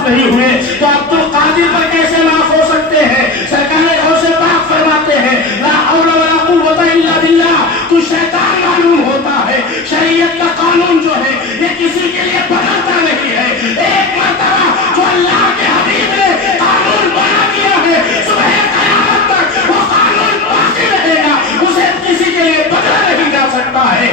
माफ नहीं हुए तो अब्दुल कादिर पर कैसे माफ हो सकते हैं? सरकार गौसे पाक फरमाते हैं ला हौला वला कुव्वता इल्ला बिल्लाह, तू शैतान मालूम होता है। शरीयत का कानून जो है ये किसी के लिए बदलता नहीं है। एक मर्तबा जो अल्लाह के हबीब ने कानून बना दिया है, सुबह क़यामत तक वो कानून बाकी रहेगा, उसे किसी के लिए बदला नहीं जा सकता है।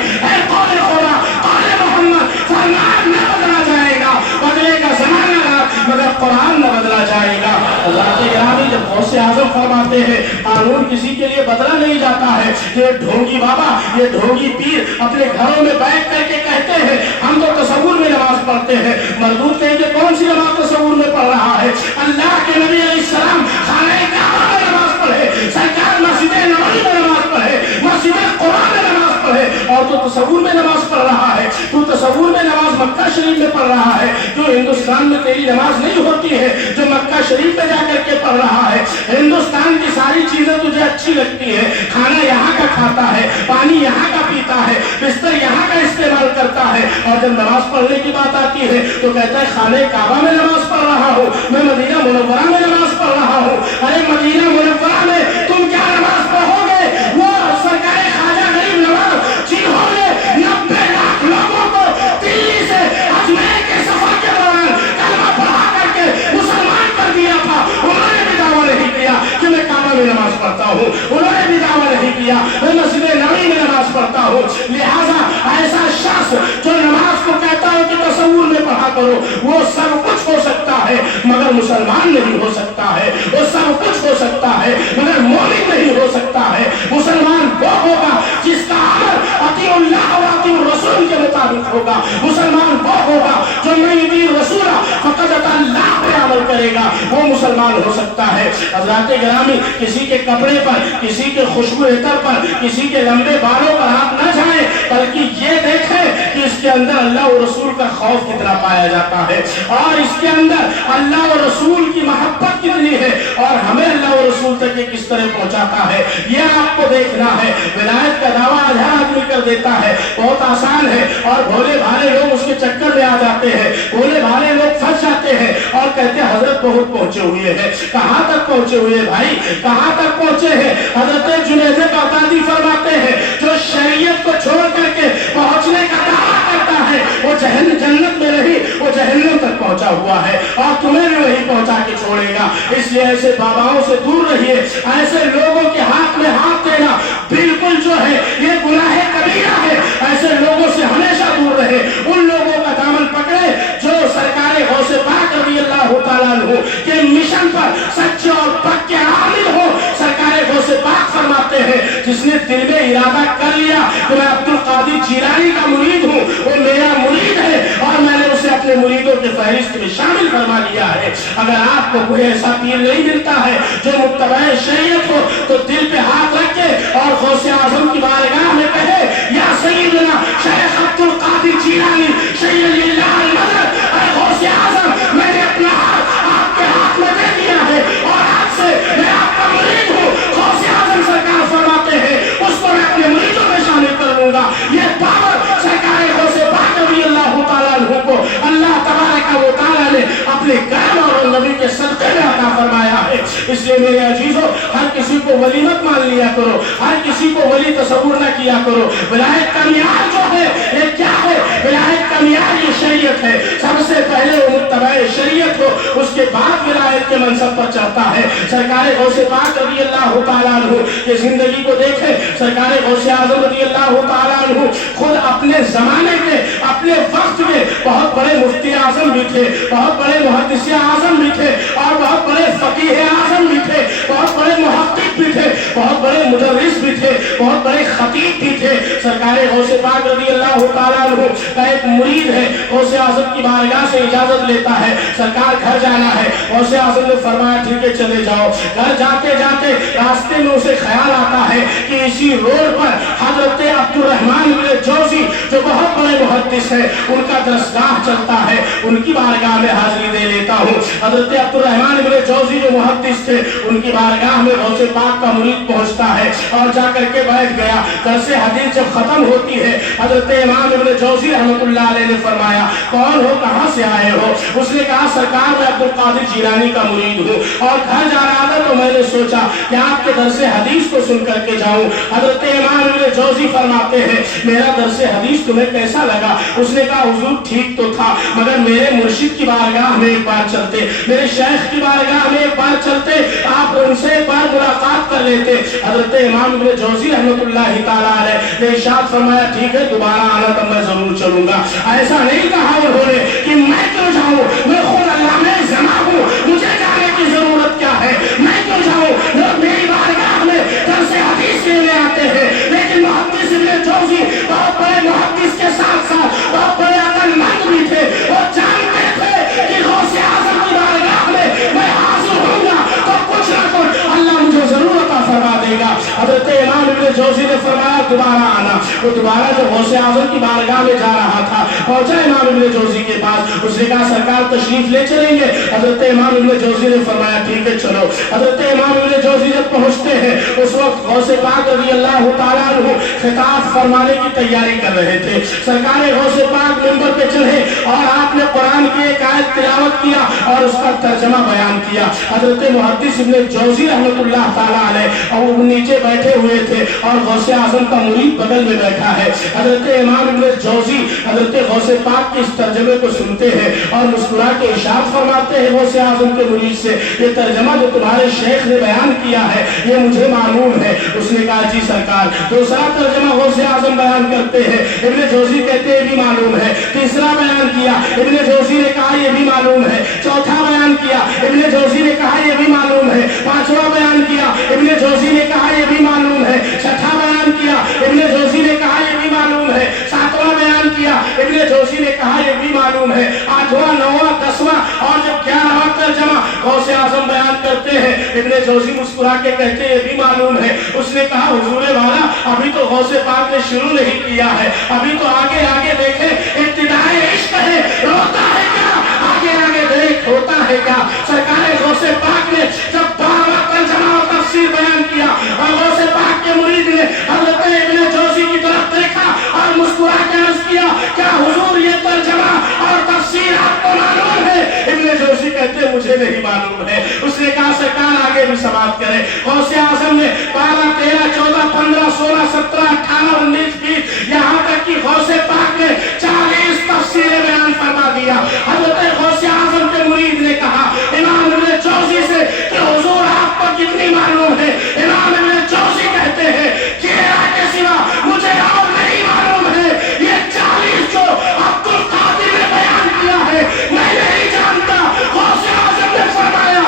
कौल खुदा कौल मोहम्मद फरमान न बदला जाएगा, बदलेगा ज़माना मगर कुरान न बदला जाएगा। अल्लाह के गिरामी जब गौसे आज़म फरमाते हैं कानून किसी के लिए बदला नहीं जाता है। ये ढोंगी बाबा, ये ढोंगी पीर अपने घरों में बैठ करके कहते हैं हम तो तसव्वुर में नमाज पढ़ते हैं। मरदूद कहेंगे कौन सी नमाज तसव्वुर में पढ़ रहा है? अल्लाह के नबी अलैहिस्सलाम खाने काबा में नमाज पढ़े, सरकार मस्जिद नबवी में नमाज पढ़े, मस्जिद कुरान में नमाज पढ़े, और तो तसव्वुर में नमाज पढ़ रहा है। तू तसव्वुर में नमाज मक्का शरीफ में पढ़ रहा है, जो हिंदुस्तान में तेरी नमाज नहीं होती है, जो मक्का शरीफ में जाकर के पढ़ रहा है। हिंदुस्तान की सारी चीजें तुझे अच्छी लगती है, खाना यहाँ का खाता है, पानी यहाँ का पीता है, बिस्तर यहाँ का इस्तेमाल करता है, और जब नमाज पढ़ने की बात आती है तो कहता है खाने काबा में नमाज पढ़ रहा हूँ, मैं मदीना मुनव्वरा में नमाज पढ़ रहा हूँ। अरे मदीना मुनव्वरा में तुम क्या नमाज पढ़ोगे? वो सरकार ख्वाजा गरीब नवाज जिन्होंने 90 लाख लोगों को दिल्ली से अजमेर के सफर के दौरान कलमा पढ़ा करके मुसलमान कर दिया था, उन्होंने भी दावा नहीं किया कि मैं काबा में नमाज पढ़ता हूँ, उन्होंने भी दावा नहीं किया मैं मस्जिद नबवी में नमाज पढ़ता हूँ। लिहाजा ऐसा शख्स जो नमाज को कहता है कि तसव्वुर में पढ़ा करो, वो सब कुछ हो सकता है मगर मुसलमान नहीं हो सकता है। वो सब कुछ हो सकता है मगर मोमिन नहीं हो सकता है। मुसलमान वो होगा जिसका अमल अतीउल्लाह व अतीउर रसूल के मुताबिक होगा। मुसलमान वो होगा जो मैं युतीउर रसूल फक़द अल्लाह पे अमल करेगा, वो मुसलमान हो सकता है। हज़रात गिरामी, किसी के कपड़े पर, किसी के खुशबू इतर पर, किसी के लंबे बालों पर हाथ न जाए, बल्कि ये देखें कि इसके अंदर अल्लाह और रसूल का खौफ कितना पाया जाता है, और इसके अंदर अल्लाह और रसूल की मोहब्बत कितनी है, और हमें अल्लाह और रसूल तक ये किस तरह पहुंचाता है, ये आपको देखना है। विलायत का दावा आधा आदमी कर देता है, बहुत आसान है, और भोले भाले लोग उसके चक्कर में आ जाते हैं। भोले भाले लोग फंस जाते हैं और कहते हैं हजरत बहुत पहुंचे हुए हैं। कहाँ तक पहुंचे हुए भाई, कहाँ तक पहुंचे हैं? हजरत जुनैद बगदादी फरमाते हैं जो शरीयत को छोड़ करके पहुंचने का दावा करता है वो जन्नत में नहीं, वो जहन्नम तक पहुंचा हुआ है, और तुम्हें भी वही पहुंचा के छोड़ेगा। इसलिए ऐसे बाबाओं से दूर रहिए। ऐसे लोगों के हाथ में हाथ देना बिल्कुल जो है ये गुनाह कबीरा है। ऐसे लोगों से हमेशा दूर रहे। उन लोगों का दामन पकड़े जो सरकार गौसे पाक रज़ियल्लाहु ताला अन्हु के मिशन पर सच्चे और पक्के आमिल हो। सरकार गौसे पाक फरमाते हैं जिसने दिल में इरादा कर लिया कि मैं अब्दुल कादिर जिलानी का मुरीद हूँ, वो मेरा मुरीद है और मैंने उसे अपने मुरीदों के फहरिस्त में शामिल फरमा लिया है। अगर आपको कोई ऐसा पीर नहीं मिलता है जो मुत्तबा शरीयत हो तो दिल पे हाथ रख के और गौसे आज़म की बारगाह में कहे या सय्यदना शेख अब्दुल कादिर जिलानी शय्यलिल्लाह अल-मदद, अरे गौसे आज़म मैंने अपना हाथ आपके हाथ में दे दिया है और आज से मैं आपका मुरीद हूँ। गौसे आज़म सरकार फरमाते हैं उसको मैं अपने मुरीदों में शामिल कर लूंगा। ये पावर सरकार गौसे पाक रज़ियल्लाहु ताला अन्हु को अल्लाह तबारक व तआला ने अपने करम और नबी के सदक़े में अता फरमाया है। इसलिए मेरे अजीजों, हर किसी को वली मत मान लिया करो, हर किसी को वली तसव्वुर न किया करो। विलायत का मियार जो है ये क्या है? विलायत का मियार ये शरीयत है। सबसे पहले वो मुत्तबा शरीयत हो, उसके बाद विलायत के मनसब पर चढ़ता है। सरकार गौसे पाक रज़ियल्लाहु ताला अन्हु की जिंदगी को देखें। सरकार गौसे आज़म रज़ियल्लाहु ताला अन्हु खुद अपने जमाने के, अपने वक्त के बहुत बड़े मुफ्ती आज़म भी थे, बहुत बड़े मुहद्दिस आज़म भी थे, और बहुत बड़े फकीह आज़म भी थे, बहुत बड़े मुहक्किक भी थे, बहुत बड़े मुदर्रिस भी थे, बहुत बड़े खतीब भी थे। सरकार गौसे पाक रज़ियल्लाहु ताला अन्हु का एक मुरीद है, गौसे आज़म की बारगाह से इजाजत लेता है, सरकार घर जाना है। गौसे आज़म ने फरमाया ठीक है चले जाओ। घर जाते जाते रास्ते में उसे ख्याल आता है कि इसी रोड पर हजरत अब्दुर्रहमान इब्न जौज़ी जो बहुत बड़े मुहद्दिस है, उनका दरसगाह चलता है, उनकी बारगाह में हाजिरी दे लेता हूँ। हजरत अब्दुर्रहमान इब्न जौजी जो मुहद्दिस थे, उनकी बारगाह में गौसे पाक का मुरीद पहुंचता है और जाकर के बैठ गया। दरसे हदीस जब खत्म होती है, हजरत इमाम इब्न जौजी रहमतुल्लाह अलैह ने फरमाया, कौन हो, कहाँ से आए हो? उसने कहा, सरकार मैं अब्दुल कादिर जिलानी का मुरीद हूँ और घर जा रहा था तो मैंने सोचा कि आपके दरसे हदीस को सुन करके जाऊं। हजरत इमाम इब्न जौजी फरमाते हैं, मेरा दरसे हदीस तुम्हें कैसा लगा? उसने कहा, हुजूर ठीक तो था, मगर मेरे मुर्शिद की बारगाह में एक बार चलते, मेरे शेख की बारगाह में एक बार चलते, आप उनसे एक बार मुलाकात कर लेते। हजरत इमाम इब्न जौजी रहमतुल्लाह तआला अलैह ने इरशाद फरमाया, ठीक है, दोबारा आना तब मैं जरूर चलूंगा। ऐसा नहीं कहा उन्होंने कि मैं क्यों जाऊं, मैं खुद अल्लाह में जमा हूं, मुझे जाने की जरूरत क्या है, मैं क्यों जाऊं? लोग मेरी बारगाह में दरसे हदीस लेने आते हैं, लेकिन मुहद्दिस इब्न जौजी बहुत बड़े मुहद्दिस के साथ साथ बहुत बड़े अक्लमंद भी थे। वो जानते थे कि गौसे आज़म की बारगाह में मैं हाजिर होऊंगा तो कुछ ना कुछ अल्लाह मुझे जरूर अता फरमा देगा। हजरत इमाम इब्न जौजी ने फरमाया, दोबारा आना। वो दोबारा जब गौसे आज़म की बारगाह में जा रहा था, पहुंचा इमाम इब्न जौजी के पास, उसने कहा, सरकार तशरीफ ले चलेंगे? हजरत इमाम इब्न जौजी ने फरमाया, ठीक है चलो। हजरत इमाम इब्न जौजी जब पहुंचते हैं, उस वक्त गौसे पाक रज़ी अल्लाह तआला अन्हु खिताब फरमाने की तैयारी कर रहे थे। सरकार गौसे पाक मिंबर पे चढ़े और आपने कुरान की एक आयत तिलावत किया और उसका तर्जमा बयान किया। हजरत मुहद्दिस इब्न जौजी रहमतुल्लाह तआला अलैह और वो नीचे बैठे हुए थे और गौसे आज़म का मुरीद बगल में बैठा है। हजरत इमाम इब्न जौजी हजरत गौसे पाक के इस तर्जमे को सुनते हैं और मुस्कुरा के इरशाद फरमाते हैं गौसे आज़म के मुरीद से, ये तर्जमा जो तुम्हारे शेख ने बयान किया है ये मुझे मालूम है। उसने कहा, जी सरकार। दूसरा तर्जमा गौसे आज़म बयान करते हैं, इब्न जौजी कहते हैं ये भी मालूम है। तीसरा बयान किया, इब्न जौजी ने कहा ये भी मालूम है। चौथा बयान किया, इब्न जौजी ने कहा ये भी मालूम है। पांचवा बयान किया, इब्न जौजी ने कहा ये भी मालूम है। छठा बयान किया, इब्न जौजी ने कहा ये भी मालूम है। सातवां बयान किया, इब्न जौजी ने कहा ये भी मालूम है। आठवां, नौवां, दसवां और जब 11वां तर्जमा गौसे आज़म बयान करते हैं, इब्न जौजी मुस्कुरा के कहते हैं ये भी मालूम है। उसने कहा, हुजूर वाला, अभी तो गौसे पाक ने शुरू नहीं किया है, अभी तो आगे आगे देखे, इब्तिदाए इश्क है, रोता है क्या, आगे आगे देख होता है क्या। सरकार गौसे पाक ने जब 12वां तर्जमा और तफसीर बयान किया और गौसे पाक के मुरीद ने हजरत इब्न जौजी की तरफ देखा और मुस्कुरा के अर्ज किया, क्या हुजूर ये तर्जमा और तफसीर आपको मालूम है? इब्न जौजी कहते मुझे नहीं मालूम है। उसने कहा, सरकार आगे भी समाप्त करें। गौसे आज़म ने 12, 13, 14, 15, 16, 17, 18, 19, 20 यहाँ तक कि गौसे पाक ने 40 तफसीरें बयान फरमा दिया। हजरत गौसे आज़म के मुरीद ने कहा इमाम इब्न जौजी से कि हुजूर आपको कितनी मालूम है? इमाम इब्न जौजी कहते हैं कि के सिवा मुझे और नहीं मालूम है। ये 40 जो अब्दुल कादिर ने बयान किया है मैं नहीं जानता। गौसे आज़म ने फरमाया,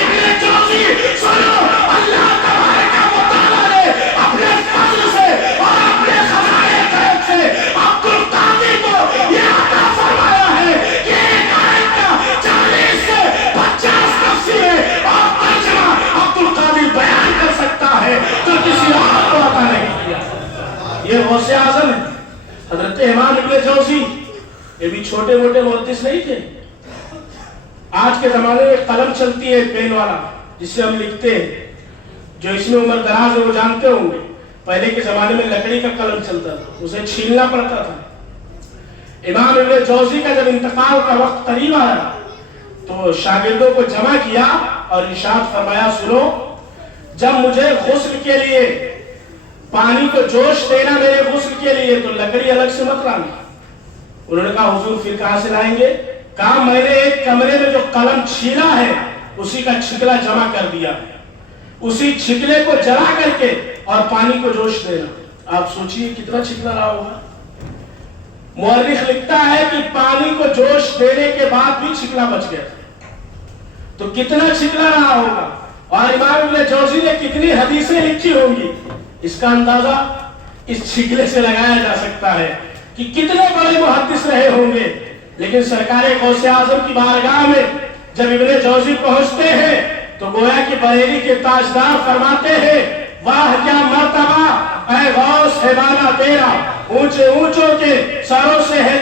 इब्न जौजी सुनो, अल्लाह तबारक व तआला ने अपने फज़ल से और अपने खजाने गैब से अब्दुल कादिर को ये अता फरमाया है कि एक आयत का 40 से 50 तफसीरें और तर्जुमा अब्दुल कादिर बयान कर सकता है जो किसी और को अता नहीं किया। ये गौसे आज़म है। हजरत इमाम इब्न जौजी ये भी छोटे मोटे मुहद्दिस नहीं थे। आज के जमाने में कलम चलती है पेन वाला जिससे हम लिखते हैं, जो इसमें उम्र दराज है वो जानते होंगे। पहले के जमाने में लकड़ी का कलम चलता था, उसे छीलना पड़ता था। इमाम इब्न जौजी का जब इंतकाल का वक्त करीब आया तो शागिर्दों को जमा किया और इरशाद फरमाया, सुनो, जब मुझे गुस्ल के लिए पानी को जोश देना मेरे गुस्ल के लिए तो लकड़ी अलग से मत लाना। उन्होंने कहा, हुजूर फिर कहां से लाएंगे? कहा, मैंने एक कमरे में जो कलम छीला है उसी का छिकला जमा कर दिया, उसी छिकले को जला करके और पानी को जोश देना। आप सोचिए कितना छिकला रहा होगा। मुअर्रिख लिखता है कि पानी को जोश देने के बाद भी छिकला बच गया, तो कितना छिकला रहा होगा। और इमाम इब्न जौजी ने कितनी हदीसें लिखी होंगी, इसका अंदाजा इस छिकले से लगाया जा सकता है कि कितने बड़े मुहद्दिस रहे होंगे। लेकिन सरकार गौसे आज़म की बारगाह में जब इब्न जौजी पहुंचते हैं तो गोया कि बरेली के ताजदार फरमाते हैं, वाह क्या मर्तबा ऐ गौस है बाला तेरा, ऊंचे ऊंचों के सरों से है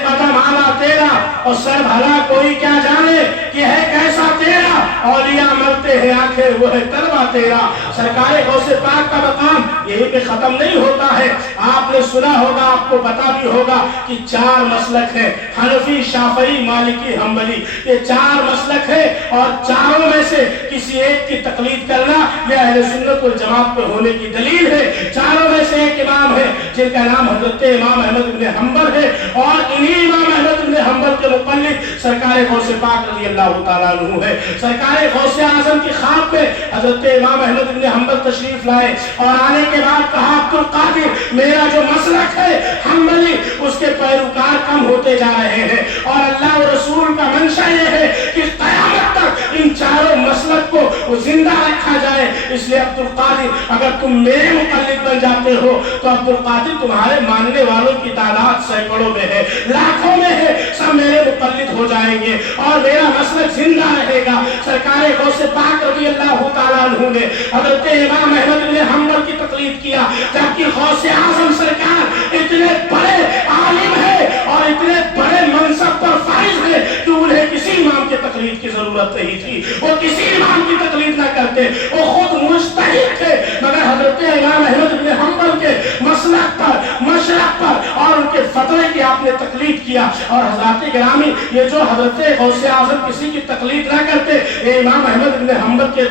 सर भला कोई क्या जाने कि है कैसा तेरा, औलिया मरते हैं आखिर वो है तलवा तेरा। सरकारे गौसे पाक का मकाम यही पे खत्म नहीं होता है। आपने सुना होगा, आपको पता भी होगा कि 4 मसलक है, हनफी, शाफई, मालिकी, हम्बली, ये 4 मसलक है और चारों में से किसी एक की तकलीद करना यह अहले सुन्नत वल जमात पे होने की दलील है। चारों में से एक इमाम है जिनका नाम हजरत इमाम अहमद इब्न हंबल है और इन्हीं इमाम अहमद इब्न हंबल के मुक़ल्लिद सरकार गौसे पाक रज़ी अल्लाह तआला अन्हु है। सरकार गौसे आज़म की ख़ाब पे हजरत इमाम अहमद इब्न हंबल तशरीफ लाए और आने के बाद कहा, अब्दुल कादिर, मेरा जो मसलक है हंबली, उसके पैरोकार कम होते जा रहे हैं और अल्लाह और रसूल का मंशा ये है कि क़यामत तक इन चारों मसलक को जिंदा रखा जाए। इसलिए अब्दुल कादिर, अगर तुम मेरे मुक़ल्लिद बन जाते हो तो अब्दुल कादिर तुम्हारे मानने वालों की तादाद सैकड़ों में है, लाखों में है, सब मेरे मुक़ल्लिद हो जाएंगे और मेरा मसलक जिंदा रहेगा। सरकार गौसे पाक रज़ी अल्लाह तआला अन्हु ने हज़रत इमाम अहमद इब्न हंबल की तकलीद किया, जबकि गौसे आज़म सरकार इतने बड़े आलिम है और इतने बड़े मनसब पर फाइज है कि उन्हें किसी इमाम की तकलीद की जरूरत नहीं थी। वो किसी इमाम की तकलीद ना करते, वो खुद मुज्तहिद थे, मगर हज़रत इमाम अहमद इब्न हंबल के मसलक पर, मशरक पर और उनके फतवे की आपने तकलीद किया। और हज़रात गिरामी, ये जो हज़रत गौसे आज़म किसी की तकलीद ना करते, ये इमाम अहमद इब्न हंबल के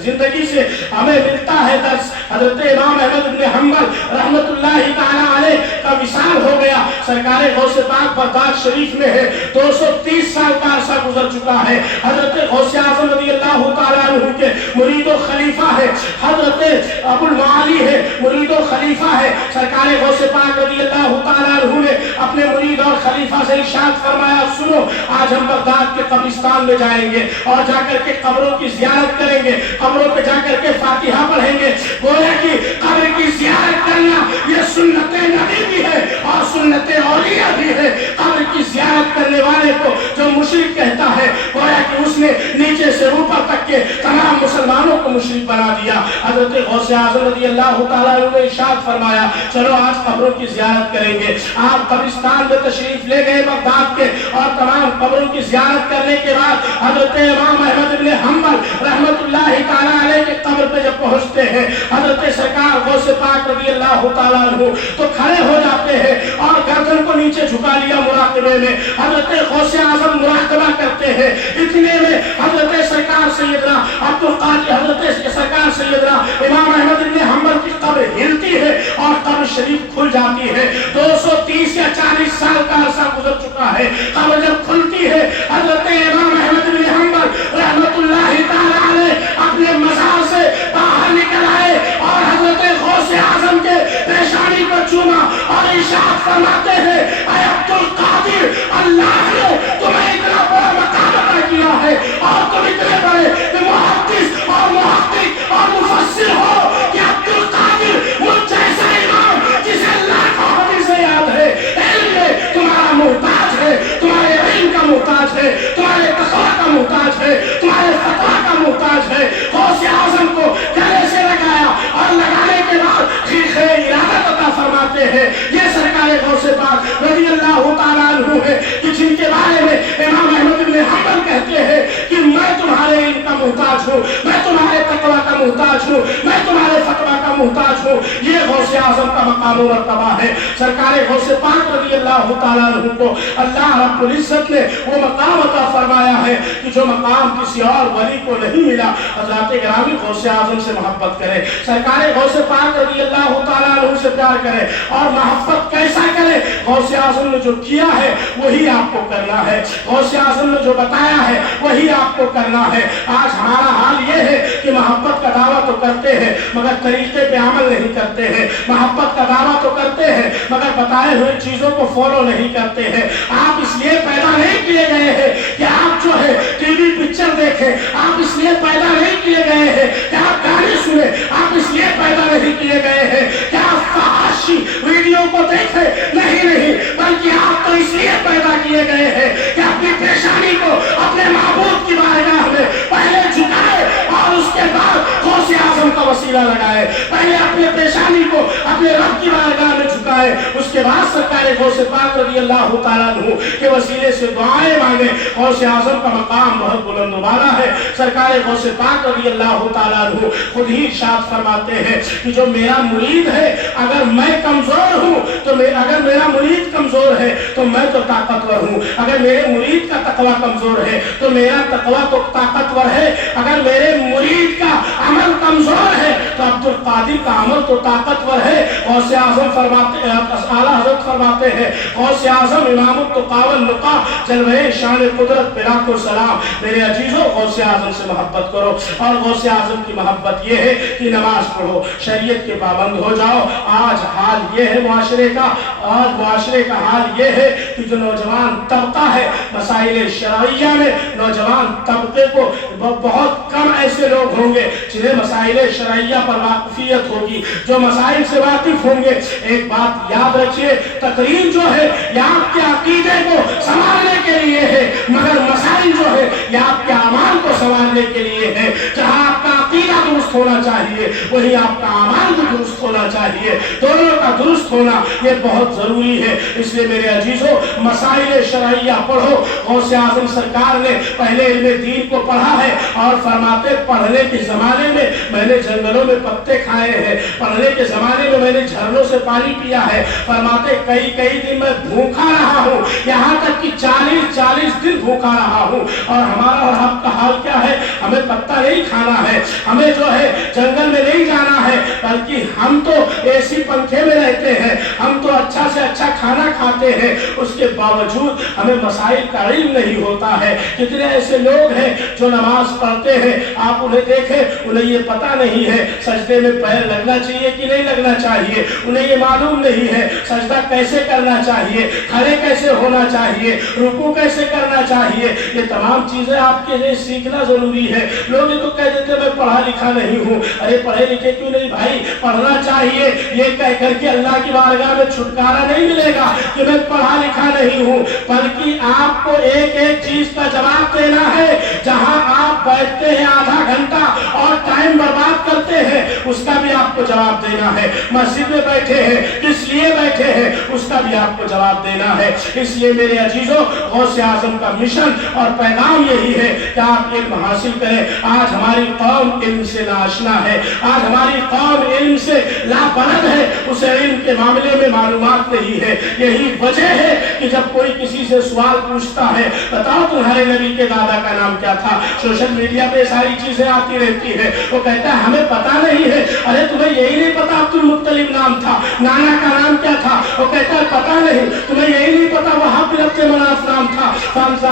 जिंदगी से हमें मिलता है दर्स। हज़रत इमाम अहमद इब्न हंबल रहमतुल्लाहि तआला अलैह का विसाल हो गया। सरकार गौसे पाक बगदाद शरीफ में है, 230 साल का अरसा गुजर चुका है। हज़रत गौसे आज़म रज़ी अल्लाह तआला अन्हु के मुरीद व खलीफा है, हज़रत अबुल माली है, मुरीद व खलीफा है। सरकार गौसे पाक रज़ी अल्लाह तआला अन्हु ने अपने मुरीद और खलीफा से इरशाद फरमाया, सुनो, आज हम बगदाद के कब्रिस्तान में जाएंगे और जाकर के कब्रों की ज़ियारत करेंगे, कब्रों पे जाकर के फातिहा पढ़ेंगे। गोया कि कब्र की ज़ियारत करना ये सुन्नत नबी भी है और सुन्नत औलिया भी है। कब्र की ज़ियारत करने वाले को जो मुशरिक कहता है, गोया कि उसने नीचे से ऊपर तक के तमाम मुसलमानों को मुशरिक बना दिया। हज़रत गौसे आज़म रज़ी अल्लाह तआला अन्हु ने इरशाद फरमाया, चलो आज कब्रों की ज़ियारत करेंगे। आप कब्रिस्तान में तशरीफ ले गए बगदाद के और तमाम कब्रों की ज़ियारत करने के बाद हज़रत इमाम अहमद इब्न हंबल रहमतुल्लाहि तआला अलैह के कब्र पे जब पहुंचते हैं, हज़रत सरकार गौसे पाक रज़ी अल्लाह तआला अन्हु तो खड़े हो जाते हैं और गर्दन को नीचे झुका लिया मुराकबे में। हज़रत गौसे आज़म मुराकबा करते हैं, इतने में हज़रत सरकार सैयदना अब्दुल कादिर, हज़रत सरकार सैयदना इमाम अहमद इब्न हंबल की कब्र हिलती है और कब्र शरीफ खुल जाती है। 230 या 40 साल का अरसा गुजर चुका है। कब्र जब खुलती है, हज़रत इमाम अहमद इब्न हंबल रहमतुल्लाहि तआला अलैह अपने मज़ार से बाहर निकल आए और हज़रत गौसे आज़म के पेशानी को चूमा और इरशाद फरमाते हैं, ऐ अब्दुल कादिर, अल्लाह ने तुम्हें इतना बड़ा मकाम अता किया है और तुम इतने बड़े मुहद्दिस और मुहक्किक और मुफस्सिर हो कि अब्दुल कादिर मुझ जैसा इमाम जिसे लाखों हदीसें याद है, इल्म में तुम्हारा मुहताज है, तुम्हारे इल्म का मुहताज है, तुम्हारे तक़वा का मुहताज है, तुम्हारे फतवा का मुहताज है। गौसे आज़म को गले से लगाया और लगाने के बाद खीखे इरादत अता फरमाते हैं। ये सरकार गौसे पाक रज़ी अल्लाह तआला अन्हु है कि जिनके बारे में इमाम अहमद इब्न हंबल कहते हैं कि मैं तुम्हारे इल्म का मुहताज हूँ, मैं तुम्हारे तक़वा का मुहताज हूँ, मैं तुम्हारे फतवा का मुहताज हूँ। ये गौसे आज़म का मकाम और मर्तबा है। सरकार गौसे पाक रज़ी अल्लाह तआला अन्हु को अल्लाह रब्बुल इज़्ज़त ने वो मकाम अता फरमाया है कि जो मकाम किसी और वली को नहीं मिला। हज़रात गिरामी, गौसे आज़म से मोहब्बत करें, सरकार गौसे पाक रज़ी अल्लाह तआला अन्हु से प्यार करें और मोहब्बत कैसा करें? गौसे आज़म ने जो किया है वही आपको करना है, गौसे आज़म ने जो बताया है वही आपको करना है। आज हमारा हाल ये है कि मोहब्बत का दावा तो करते हैं मगर तरीके पे अमल नहीं करते हैं, मोहब्बत का दावा तो करते हैं मगर बताए हुए चीजों को फॉलो नहीं करते हैं। आप इसलिए पैदा नहीं किए गए हैं कि आप जो है टीवी पिक्चर देखें, आप इसलिए पैदा नहीं किए गए हैं कि आप गाने सुने, आप इसलिए पैदा नहीं किए गए हैं कि आप फहाशी वीडियो को देखें, नहीं, बल्कि आप तो इसलिए पैदा किए गए हैं कि अपनी पेशानी को अपने महबूब की बारगाह में पहले झुकाए और उसके बाद गौसे आज़म का वसीला लगाए। पहले अपने पेशानी को अपने रब की बारगाह में झुकाए, उसके उसके बाद सरकार गौसे पाक रज़ी अल्लाह तआला अन्हु के वसीले से दुआएं मांगे। गौसे आजम का मकाम बहुत बुलंद वाला है। सरकार गौसे पाक रज़ी अल्लाह तआला अन्हु खुद ही इरशाद फरमाते हैं कि जो मेरा मुरीद है, अगर मैं कमजोर हूँ तो अगर मेरा मुरीद कमजोर है तो मैं तो ताकतवर हूँ, अगर मेरे मुरीद का तकवा कमजोर है तो मेरा तकवा तो ताकतवर है, अगर मेरे मुरीद का अमल कमजोर है तो अब्दुल कादिर का अमल तो ताकतवर है। गौसे आजम फरमाते आला हज़रत फरमाते हैं, गौसे आजम इमाम तुकावन नुका जलवे शान कुदरत पे लाखों सलाम। मेरे अजीजों, गौसे आजम से मोहब्बत करो और गौसे आजम की मोहब्बत ये है कि नमाज पढ़ो, शरीयत के पाबंद हो जाओ। आज हाल ये है मुआशरे का, आज मुआशरे का हाल ये है कि जो नौजवान तबका है मसाइल शरइया में, नौजवान तबके को बहुत कम ऐसे लोग होंगे जिन्हें मसाइल शरइया पर वाक़िफियत होगी, जो मसाइल से वाकिफ होंगे। एक बात याद रखिए, तकरीर जो है ये आपके अकीदे को संभालने के लिए है, मगर मसाइल जो है ये आपके अमाल को संभालने के लिए है। जहाँ आपका अकीदा दुरुस्त होना चाहिए वही आपका अमाल भी दुरुस्त होना चाहिए, दोनों का दुरुस्त होना ये बहुत जरूरी है। इसलिए मेरे अजीजों, मसाइल शरइया पढ़ो। गौसे आजम सरकार ने पहले इल्मे दीन को पढ़ा है और फरमाते पढ़ने के जमाने में मैंने जंगलों में पत्ते खाए हैं, पढ़ने के जमाने में मैंने झरनों से पानी पिया है। फरमाते कई कई दिन मैं भूखा रहा हूँ, यहाँ तक कि 40-40 दिन भूखा रहा हूँ। और हमारा और आपका हाल क्या है? हमें पत्ता नहीं खाना है, हमें जो है जंगल में नहीं जाना है, बल्कि हम तो एसी पंखे में रहते हैं, हम तो अच्छा से अच्छा खाना खाते हैं, उसके बावजूद हमें मसाइल का इल्म नहीं होता है। कितने ऐसे लोग हैं जो नमाज पढ़ते हैं, आप उन्हें देखें, उन्हें ये पता नहीं है सजदे में पैर लगना चाहिए कि नहीं लगना चाहिए, उन्हें ये मालूम नहीं है सजदा कैसे करना चाहिए, खड़े कैसे होना चाहिए, रुकू कैसे करना चाहिए। ये तमाम चीजें आपके लिए सीखना जरूरी है। लोग ये तो कह देते मैं पढ़ा लिखा नहीं हूँ। अरे पढ़े लिखे क्यों नहीं भाई, पढ़ना चाहिए। ये कह करके अल्लाह की बारगाह में छुटकारा नहीं मिलेगा कि मैं पढ़ा लिखा नहीं हूँ, बल्कि आपको एक एक चीज का जवाब देना है। जहां आप बैठते हैं आधा घंटा और टाइम बर्बाद करते हैं, उसका भी आपको जवाब देना है। मस्जिद में बैठे हैं, किस लिए बैठे हैं, उसका भी आपको जवाब देना है। इसलिए मेरे अजीजों, गौसे आजम का मिशन और पैगाम यही है कि आप इल्म हासिल करें। आज हमारी कौम इल्म से नाआशना है, आज हमारी कौम इल्म से लापरवाह है, उसे इल्म के मामले में मालूमात नहीं है। यही वजह है कि जब कोई किसी से सवाल पूछता है, बताओ तुम्हारे नबी के दादा का नाम क्या था, सोशल मीडिया पे सारी चीजें आती रहती है, वो कहता है हमें पता नहीं है। अरे तुम्हें यही नहीं पता अब्दुल मुत्तलिब नाम था, नाना का नाम क्या था, वो कहता है पता नहीं। तुम्हें यही नहीं पता वहाब बिन अब्द मनाफ नाम था,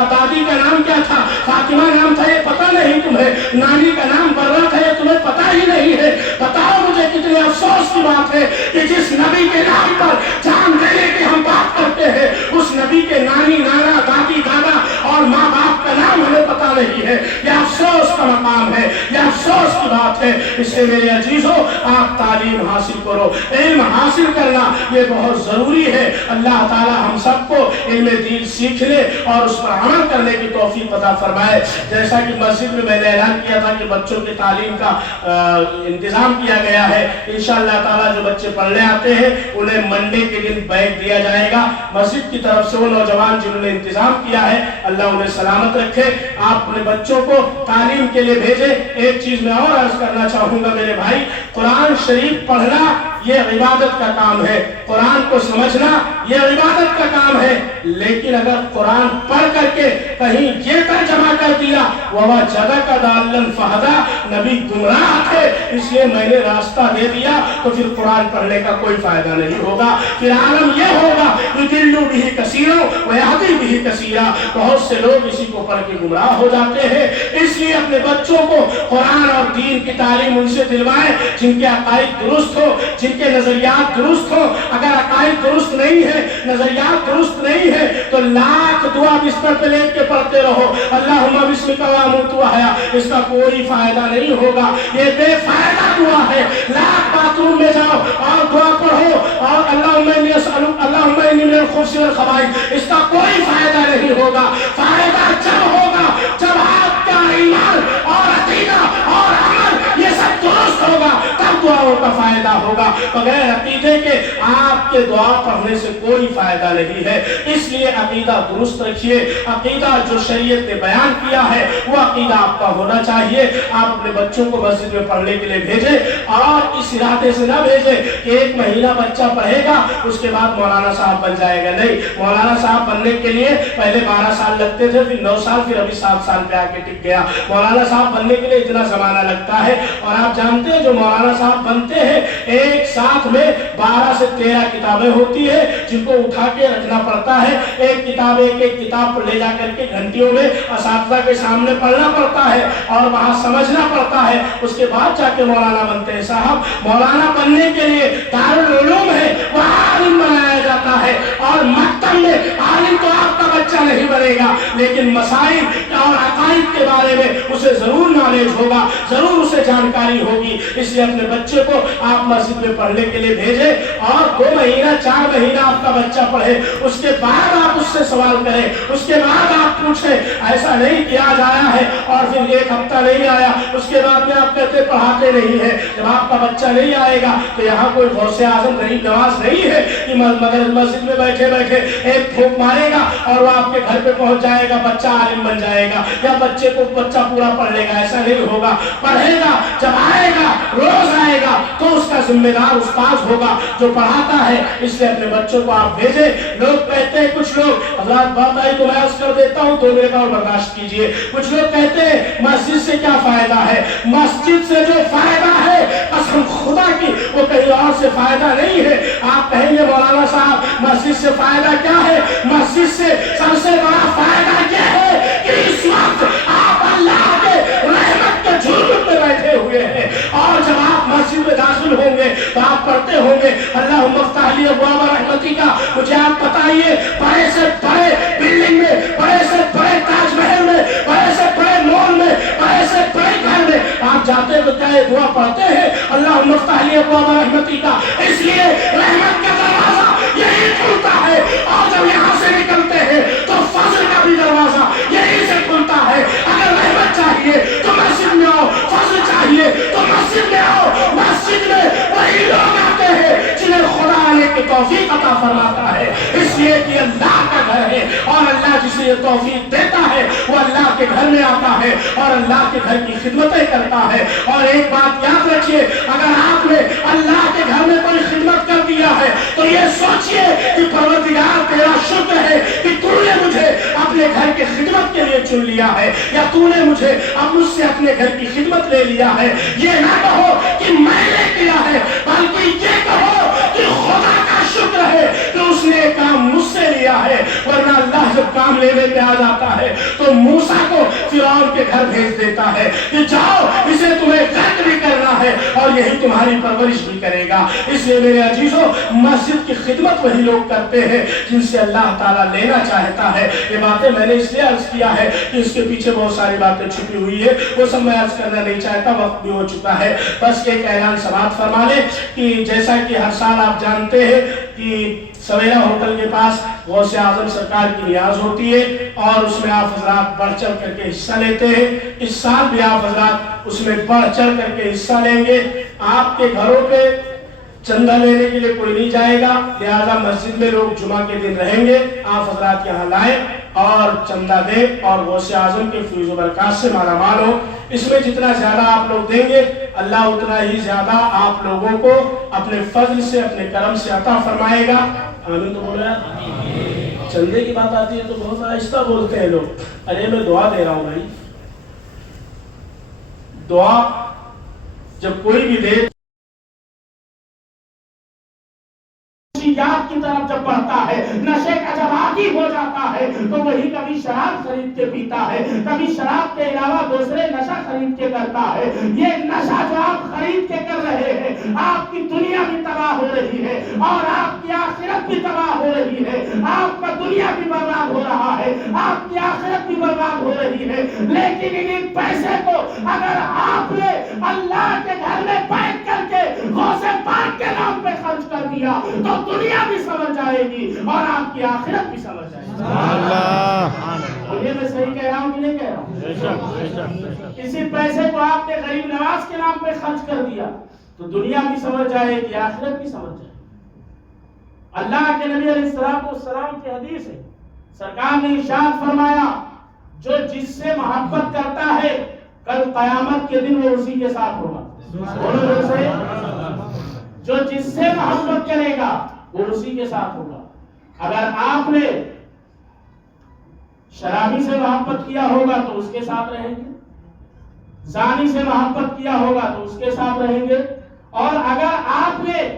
दादी का नाम क्या था, फातिमा नाम था, ये पता नहीं तुम्हें, नानी का नाम बर्रा था, ये तुम्हें पता ही नहीं है। बताओ मुझे कितने अफसोस की बात है कि जिस नबी के नाम पर जान देने की हम बात करते हैं, उस नबी के नानी, नाना, दादी, दादा और माँ बाप का नाम हमें पता नहीं है। यह अफसोस का मकाम है, यह अफसोस की बात है। इसलिए मेरे अजीजों, आप तालीम हासिल करो, इल्म हासिल करना ये बहुत जरूरी है। अल्लाह ताला हम सबको इल्म दीन सीखने और उस पर अमल करने की तौफीक अता फरमाए। जैसा कि मस्जिद में मैंने ऐलान किया था कि बच्चों की तालीम का इंतजाम किया गया है। इंशाअल्लाह ताला जो बच्चे पढ़ने आते हैं उन्हें मंडे के दिन बैग दिया जाएगा मस्जिद की तरफ से। वो नौजवान जिन्होंने इंतजाम किया है, अल्लाह उन्हें सलामत रखे। आप अपने बच्चों को तालीम के लिए भेजे। एक चीज मैं और अर्ज करना चाहूंगा मेरे भाई, कुरान शरीफ पढ़ना ये इबादत का काम है, कुरान को समझना ये इबादत का काम है। लेकिन अगर कुरान पढ़ करके कहीं ये तर्जमा कर दिया वह जगह का दालन फहदा, नबी गुमराह थे इसलिए मैंने रास्ता दे दिया, तो फिर कुरान पढ़ने का कोई फायदा नहीं होगा। फिर आलम यह होगा युदिल्लु बिही कसीरों व यहदी बिही कसीरा, बहुत से लोग इसी को पढ़ के गुमराह हो जाते हैं। इसलिए अपने बच्चों को कुरान और दीन की तालीम उनसे दिलवाएं जिनके अकाईद दुरुस्त हो, जिनके नजरियात दुरुस्त हो। अगर अकाईद दुरुस्त नहीं है, नजरियात दुरुस्त नहीं है, तो लाख दुआ बिस्तर पे लेट के पढ़ते रहो अल्लाहुम्मा बिस्मिका व अमूतु व अहया, इसका कोई फायदा नहीं होगा, ये बेफायदा दुआ है। लाख बाथरूम में जाओ और दुआ पढ़ो और अल्लाहुम्मा इन्नी असअलुक अल्लाहुम्मा इन्नी मिनल खुब्सी वल खबाइस, इसका कोई फायदा नहीं होगा। फायदा जब होगा जब आपका ईमान और अकीदा और अमल ये सब दुरुस्त होगा, तब दुआ دعاؤں کا فائدہ ہوگا، بغیر عقیدے کے آپ کے دعا پڑھنے سے کوئی فائدہ نہیں ہے۔ اس لیے عقیدہ درست رکھیے، عقیدہ جو شریعت نے بیان کیا ہے وہ عقیدہ آپ کا ہونا چاہیے۔ آپ اپنے بچوں کو مسجد میں پڑھنے کے لیے بھیجیں اور اس ارادے سے نہ بھیجیں کہ ایک مہینہ بچہ پڑھے گا اس کے بعد مولانا صاحب بن جائے گا۔ نہیں، مولانا صاحب بننے کے لیے پہلے 12 سال لگتے تھے، پھر 9 سال، پھر ابھی 7 سال پہ آ کے ٹک گیا۔ مولانا صاحب بننے کے لیے اتنا زمانہ لگتا ہے، اور آپ جانتے ہیں جو مولانا صاحب بنتے ہیں ایک ساتھ میں 12 سے 13 کتابیں ہوتی ہیں جن کو اٹھا کے رکھنا پڑتا ہے۔ ایک کتاب لے جا کر کے گھنٹیوں میں اساتذہ کے سامنے پڑھنا پڑتا ہے اور وہاں سمجھنا پڑتا ہے، اس کے بعد جا کے مولانا بنتے ہیں۔ صاحب مولانا بننے کے لیے دارالعلوم ہے وہاں عالم بنایا جاتا ہے، اور مکتب میں عالم تو آپ کا بچہ نہیں بنے گا، لیکن مسائل اور عقائد کے بارے میں اسے ضرور نالج ہوگا، ضرور اسے جانکاری ہوگی۔ اس لیے اپنے بچے کو آپ مسجد میں پڑھنے کے لیے بھیجیں، اور 2 مہینہ 4 مہینہ آپ کا بچہ پڑھے، اس کے بعد آپ اس سے سوال کریں، اس کے بعد آپ پوچھیں۔ ایسا نہیں کیا جایا ہے اور پھر 1 ہفتہ نہیں آیا اس کے بعد میں آپ کہتے پڑھاتے نہیں ہیں۔ جب آپ کا بچہ نہیں آئے گا تو یہاں کوئی غوث اعظم غریب نواز نہیں ہے کہ مسجد میں بیٹھے بیٹھے ایک پھونک مارے گا اور وہ آپ کے گھر پہ پہنچ جائے گا، بچہ عالم بن جائے گا، یا بچہ پورا پڑھ لے گا۔ ایسا نہیں ہوگا، پڑھے گا، جب آئے گا روز آئے گا تو اس کا ذمہ دار استاد ہوگا جو پڑھاتا ہے۔ اس لیے اپنے بچوں کو آپ بھیجیں۔ لوگ کہتے ہیں، کچھ لوگ، حضرات بات آئی تو میں عرض کر دیتا ہوں، 2 منٹ اور برداشت کیجئے۔ کچھ لوگ کہتے ہیں مسجد سے کیا فائدہ ہے؟ مسجد سے جو فائدہ ہے قسم خدا کی وہ کہیں اور سے فائدہ نہیں ہے۔ آپ کہیں گے مولانا صاحب مسجد سے فائدہ کیا ہے؟ مسجد سے سب سے بڑا فائدہ یہ ہے کہ اس وقت آپ اللہ کے رحمت کے جھرمٹ میں بیٹھے ہوئے ہیں، اور جب آپ مسجد میں داخل ہوں گے تو آپ پڑھتے ہوں گے اللہم افتح لی ابواب رحمتک۔ مجھے آپ بتائیے بڑے سے بڑے بلڈنگ میں، بڑے سے بڑے تاج محل میں، بڑے سے بڑے مال میں، بڑے سے بڑے گھر میں آپ جاتے تو کیا یہ دعا پڑھتے ہیں اللہم افتح لی ابواب رحمتک؟ اس لیے رحمت کا دروازہ یہی کھلتا ہے، اور جب یہاں سے نکلتے ہیں تو فضل کا بھی دروازہ یہی سے کھلتا ہے۔ اگر رحمت چاہیے تو مسجد میں آؤ، فضل چاہیے تو مسجد میں آؤ۔ مسجد میں وہی لوگ آتے ہیں جنہیں خدا آنے کی توفیق عطا فرماتا ہے، اس لیے کہ اللہ کا گھر ہے، اور اللہ جسے یہ توفیق دیتا ہے وہ اللہ کے گھر میں آتا ہے اور اللہ کے گھر کی خدمتیں کرتا ہے۔ اور ایک بات یاد رکھیے، اگر آپ نے اللہ کے گھر میں کوئی خدمت کر دیا ہے تو یہ سوچئے کہ پروردگار تیرا شکر ہے کہ تو نے مجھے اپنے گھر کے خدمت کے لیے چن لیا ہے، یا تو نے مجھے اب مجھ سے اپنے گھر کی خدمت لے لیا ہے۔ یہ نہ کہو کہ میں نے کیا ہے، بلکہ یہ کہو کہ خدا کا شکر ہے کہ اس نے کام مجھ سے لیا ہے۔ ورنہ اللہ جب کام لینے پہ آ جاتا ہے تو موسیٰ کو فرعون کے گھر بھیج دیتا ہے کہ جاؤ اسے تمہیں غرق بھی کرنا ہے اور یہی تمہاری پرورش بھی کرے گا۔ اس لیے میرے عزیزوں، مسجد کی خدمت وہی لوگ کرتے ہیں جن سے اللہ تعالیٰ لینا چاہتا ہے۔ یہ باتیں میں نے اس لیے عرض کیا ہے کہ اس کے پیچھے بہت ساری باتیں چھپی ہوئی ہے، وہ سب میں عرض کرنا نہیں چاہتا، وقت بھی ہو چکا ہے۔ بس ایک اعلان سماعت فرما لیں کہ جیسا کہ ہر سال آپ جانتے ہیں کہ سویرا ہوٹل کے پاس غوث اعظم سرکار کی نیاز ہوتی ہے اور اس میں آپ حضرات بڑھ چڑھ کر کے حصہ لیتے ہیں۔ اس سال بھی آپ حضرات اس میں بڑھ چڑھ کر کے حصہ لیں گے۔ آپ کے گھروں پہ چندہ لینے کے لیے کوئی نہیں جائے گا، لہذا مسجد میں لوگ جمعہ کے دن رہیں گے، آپ حضرات یہاں لائیں اور چندہ دیں اور غوث اعظم کے فیض و برکات سے مالا مال ہو۔ اس میں جتنا زیادہ آپ لوگ دیں گے اللہ اتنا ہی زیادہ آپ لوگوں کو اپنے فضل سے، اپنے کرم سے عطا فرمائے گا۔ آمین تو بولو یار۔ چندے کی بات آتی ہے تو بہت آہستہ بولتے ہیں لوگ۔ ارے میں دعا دے رہا ہوں بھائی، دعا جب کوئی بھی دے یاد کی طرف جب بڑھتا ہے، نشے کا جب عادی ہو جاتا ہے تو وہی کبھی شراب خرید کے پیتا ہے، کبھی شراب کے علاوہ دوسرے نشہ خرید کے کرتا ہے۔ یہ نشہ جو آپ خرید کے کر رہے ہیں، آپ کی دنیا بھی تباہ ہو رہی ہے اور آپ کی آخرت بھی تباہ ہو رہی ہے۔ آپ کا دنیا بھی برباد ہو رہا ہے، آپ کی آخرت بھی برباد ہو رہی ہے۔ لیکن ان پیسے کو اگر آپ نے اللہ کے گھر میں بیٹھ کر کے غوث پاک کے نام پہ خرچ کر دیا تو دنیا بھی سمجھ آئے گی اور آپ کی آخرت بھی سمجھ آئے گی۔ یہ میں صحیح کہہ رہا ہوں کہ نہیں کہہ رہا ہوں؟ اسی پیسے کو آپ نے غریب نواز کے نام پہ خرچ کر دیا، تو دنیا بھی سمجھ جائے گی، آخرت بھی سمجھ جائے گی۔ اللہ کے نبی علیہ السلام کی حدیث ہے، سرکار نے ارشاد فرمایا جو جس سے محبت کرتا ہے کل قیامت کے دن وہ اسی کے ساتھ ہوگا۔ جو جس سے محبت کرے گا وہ اسی کے ساتھ ہوگا۔ اگر آپ نے شرابی سے محبت کیا ہوگا تو اس کے ساتھ رہیں گے، زانی سے محبت کیا ہوگا تو اس کے ساتھ رہیں گے، اور اگر آپ نے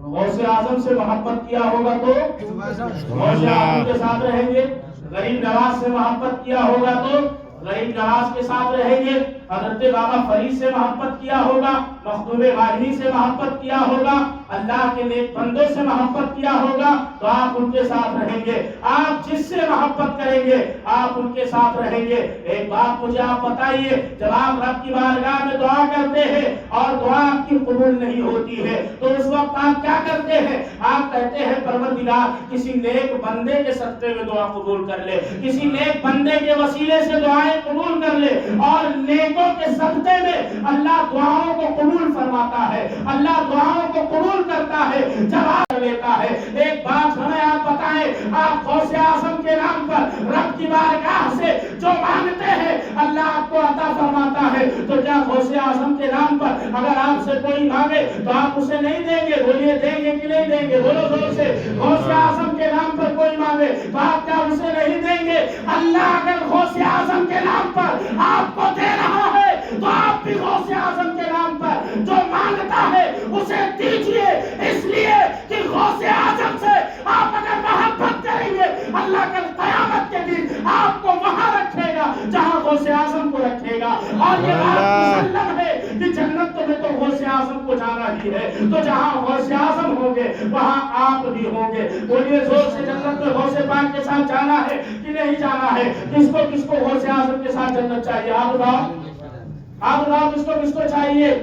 غوث اعظم سے محبت کیا ہوگا تو غوث اعظم کے ساتھ رہیں گے، غریب نواز سے محبت کیا ہوگا تو غریب نواز کے ساتھ رہیں گے، حضرت بابا فرید سے محبت کیا ہوگا، مخدوم ماہنی سے محبت کیا ہوگا، اللہ کے نیک بندوں سے محبت کیا ہوگا تو آپ ان کے ساتھ رہیں گے۔ آپ جس سے محبت کریں گے آپ ان کے ساتھ رہیں گے۔ ایک بات مجھے آپ بتائیے، جب آپ رب کی بارگاہ میں دعا کرتے ہیں اور دعا آپ کی قبول نہیں ہوتی ہے تو اس وقت آپ کیا کرتے ہیں؟ آپ کہتے ہیں پروردگار کسی نیک بندے کے صدقے میں دعا قبول کر لے، کسی نیک بندے کے وسیلے سے دعائیں قبول کر لے، اور نیکوں کے صدقے میں اللہ دعاؤں کو قبول فرماتا ہے، اللہ دعاؤں کو قبول کرتا ہے، جواب لیتا ہے۔ ایک بات ہمیں آپ بتائیں، آپ غوث اعظم کے نام پر رب کی بارگاہ سے جو مانگتے ہیں اللہ آپ کو عطا فرماتا ہے، تو کیا غوث اعظم کے نام پر اگر آپ سے کوئی مانگے تو آپ اسے نہیں دیں گے؟ بولیے دیں گے کہ نہیں دیں گے؟ بولو زور سے۔ غوث اعظم کے نام پر کوئی مانگے تو آپ کیا اسے نہیں دیں گے؟ اللہ اگر غوث اعظم کے نام پر آپ کو دے رہا ہے تو آپ بھی غوث اعظم کے نام پر جو مانگتا ہے اسے دیجئے، اس لیے کہ غوث اعظم سے آپ اگر محبت کریں گے اللہ کل قیامت کے دن آپ کو وہاں رکھے گا جہاں غوث اعظم کو رکھے گا۔ اور یہ بات مسلم ہے کہ جنت میں تو غوث اعظم کو جانا ہی ہے، تو جہاں غوث اعظم ہوں گے وہاں آپ بھی ہوں گے۔ بولیے زور سے، جنت میں غوث پاک کے ساتھ جانا ہے کہ نہیں جانا ہے؟ کس کو غوث اعظم کے ساتھ جنت چاہیے؟ آپ بتاؤ کس کو چاہیے؟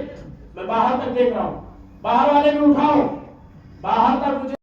میں باہر تک دیکھ رہا ہوں، باہر والے بھی اٹھاؤ، باہر تک مجھے